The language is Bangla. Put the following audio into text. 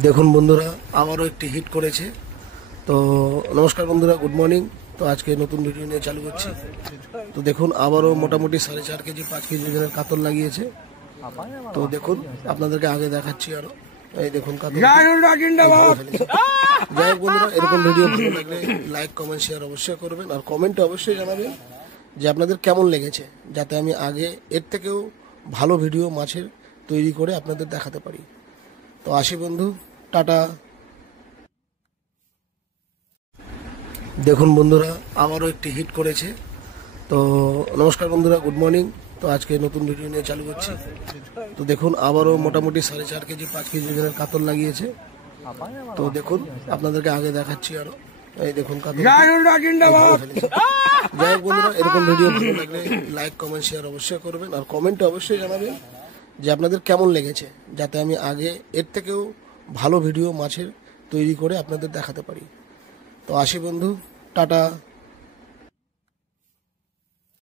দেখুন বন্ধুরা, আবারও একটি হিট করেছে। তো নমস্কার বন্ধুরা, গুড মর্নিং। তো আজকে নতুন ভিডিও নিয়ে চালু করছি। তো দেখুন, আবারও মোটামুটি 4.5 কেজি 5 কেজি ওজনের কাতল লাগিয়েছে। তো দেখুন, আপনাদেরকে আগে দেখাচ্ছি আরো। এই দেখুন কাতল ফেলেছে। যাই হোক বন্ধুরা, এরকম ভিডিও ভালো লাগলে লাইক কমেন্ট শেয়ার অবশ্যই করবেন, আর কমেন্টে অবশ্যই জানাবেন যে আপনাদের কেমন লেগেছে, যাতে আমি আগে এর থেকেও ভালো ভিডিও মাছের তৈরি করে আপনাদের দেখাতে পারি। তো আসি বন্ধু, টাটা। দেখুন বন্ধুরা, আবারও একটি হিট করেছে। তো নমস্কার বন্ধুরা, গুড মর্নিং। তো আজকে নতুন ভিডিও নিয়ে চালু করছি। তো দেখুন, আবারও মোটামুটি 4.5 কেজি 5 কেজি ওজনের কাতল লাগিয়েছে। তো দেখুন, আপনাদেরকে আগে দেখাচ্ছি আরো। এই দেখুন কাতল ফেলেছে। যাই হোক বন্ধুরা, এরকম ভিডিও ভালো লাগলে লাইক কমেন্ট শেয়ার অবশ্যই করবেন, আর কমেন্টে অবশ্যই জানাবেন যে আপনাদের কেমন লেগেছে, যাতে আমি আগে এর থেকেও ভালো ভিডিও মাছের তৈরি করে আপনাদের দেখাতে পারি। তো আসি বন্ধু, টাটা।